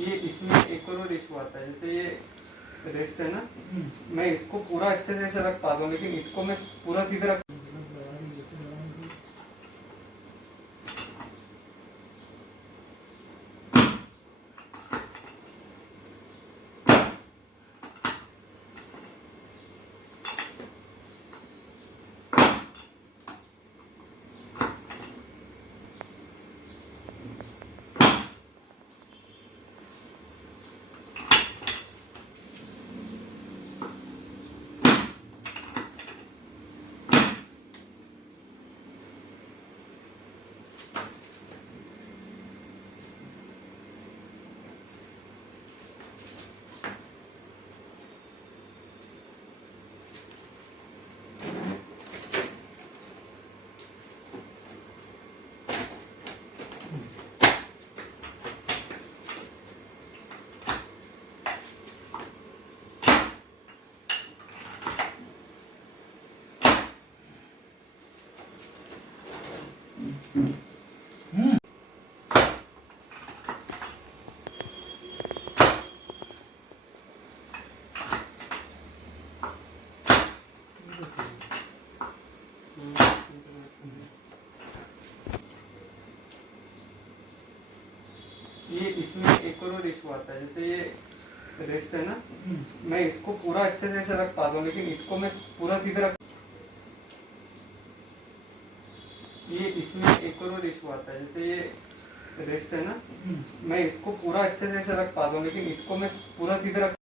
ये इसमें एक और इशू आता है, जैसे ये रेस्ट है ना, मैं इसको पूरा अच्छे से ऐसे रख पाता हूँ, लेकिन इसको मैं पूरा सीधा रख। ये इसमें एक और इशू आता है, जैसे ये रेस्ट है ना, मैं इसको पूरा अच्छे से ऐसे रख पाता हूँ, लेकिन इसको मैं पूरा सीधा रख। ये इसमें एक और इशू आता है, जैसे ये रेस्ट है ना, मैं इसको पूरा अच्छे से ऐसे रख पाता हूँ, लेकिन इसको मैं पूरा सीधा रख।